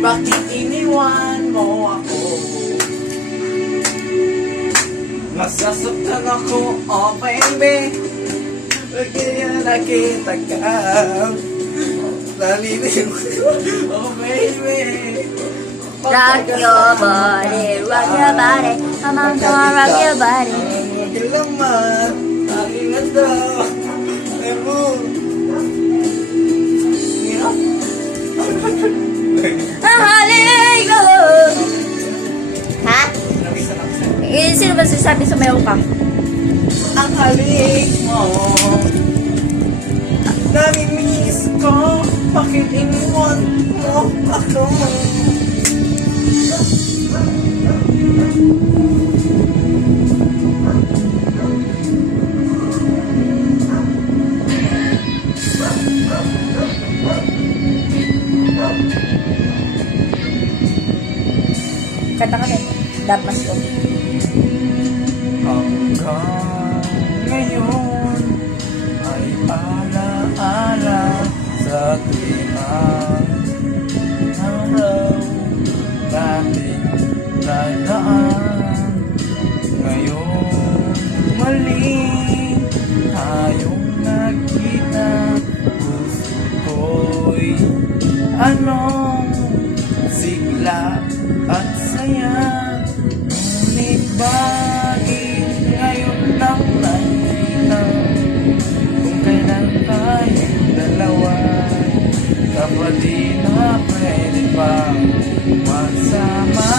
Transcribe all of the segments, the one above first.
Bakit iniwan mo ako? Nasasaktan ako, oh baby. Kaya nakita ka. Naliliw ko, oh baby. Rock your body, rock your body. I'm on rock your body. Maglaman, aking ito. Emo. Mahalin ko! Ha? Sino ba sasabi sa mayaw ka? Ang halik mo. Namimiss ko. Bakit iniwan mo ako? Kanta ka rin. Dapas ko. Hanggang ngayon ay alaala sa tuwingang araw dating dadaan. Ngayon mali tayong nagkita. Puso ko'y anong sigla at saya. Ngunit bakit ngayon lang nakita kung kailan tayong dalawa kapatid na pwede pang magsama.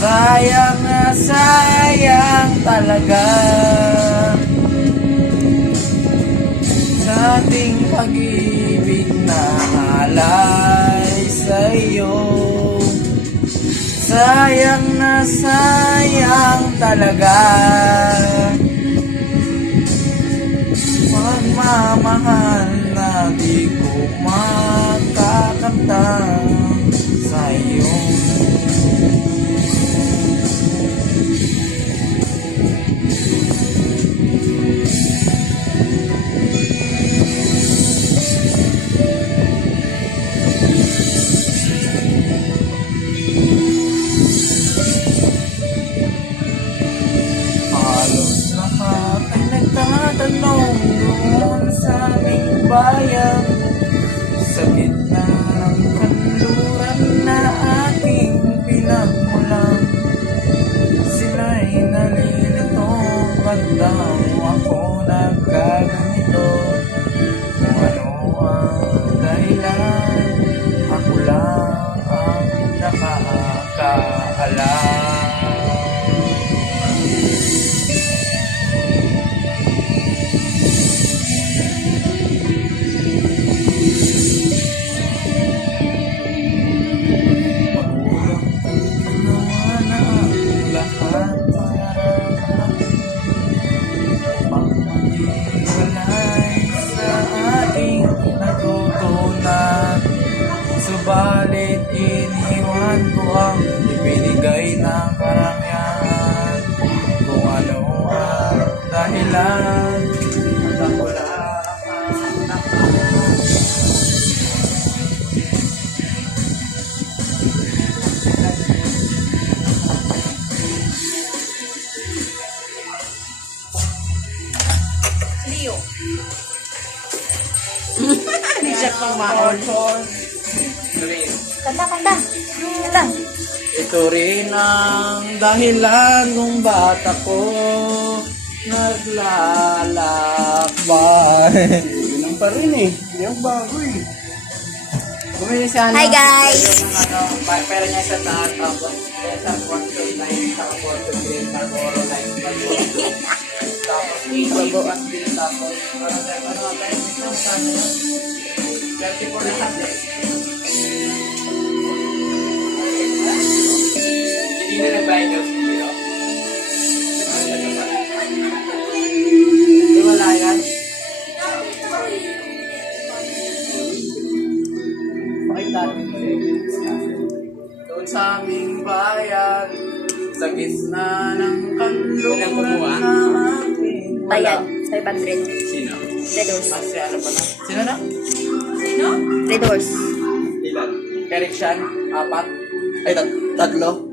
Sayang na sayang talaga dating pag-ibig na alay sa'yo. Sayang na sayang talaga pagmamahal na di ko makakamtan sa'yo. Tanong doon sa aming bayan, sa gitna ng kanluran na aking pinagmulan. Sila'y nalilito, ba't daw ako nagkaganito? Kung ano ang dahilan, ako lang ang nakakaalam. Subalit iniwan ko ang ibinigay ng karangyaan. Kung ano ang dahilan, at ako lang ang nakakaalam. Leo. Hindi siya pang mahon. Kanta. Kanta. Ito rin ang dahilan kung ba't ako naglalakbay. Yun pa rin eh. Hindi ang bago eh. Bumili siya Hi guys! Pera niya sa taas. Tapos sa porto line, sa porto green, sa oro line. Tapos ibabuan din. Tapos ano tayo? Saan na? 34 lahat eh. Hindi na nagbayad yung video. Hindi wala yan. Pakita rin doon sa aming bayan, sa gitna ng kanluran na ating Bayan, 500. Sino? Dedos. Ano ba na? Sino na? Sino? doors. Ilan? Correction, 4. Ay, tatlo?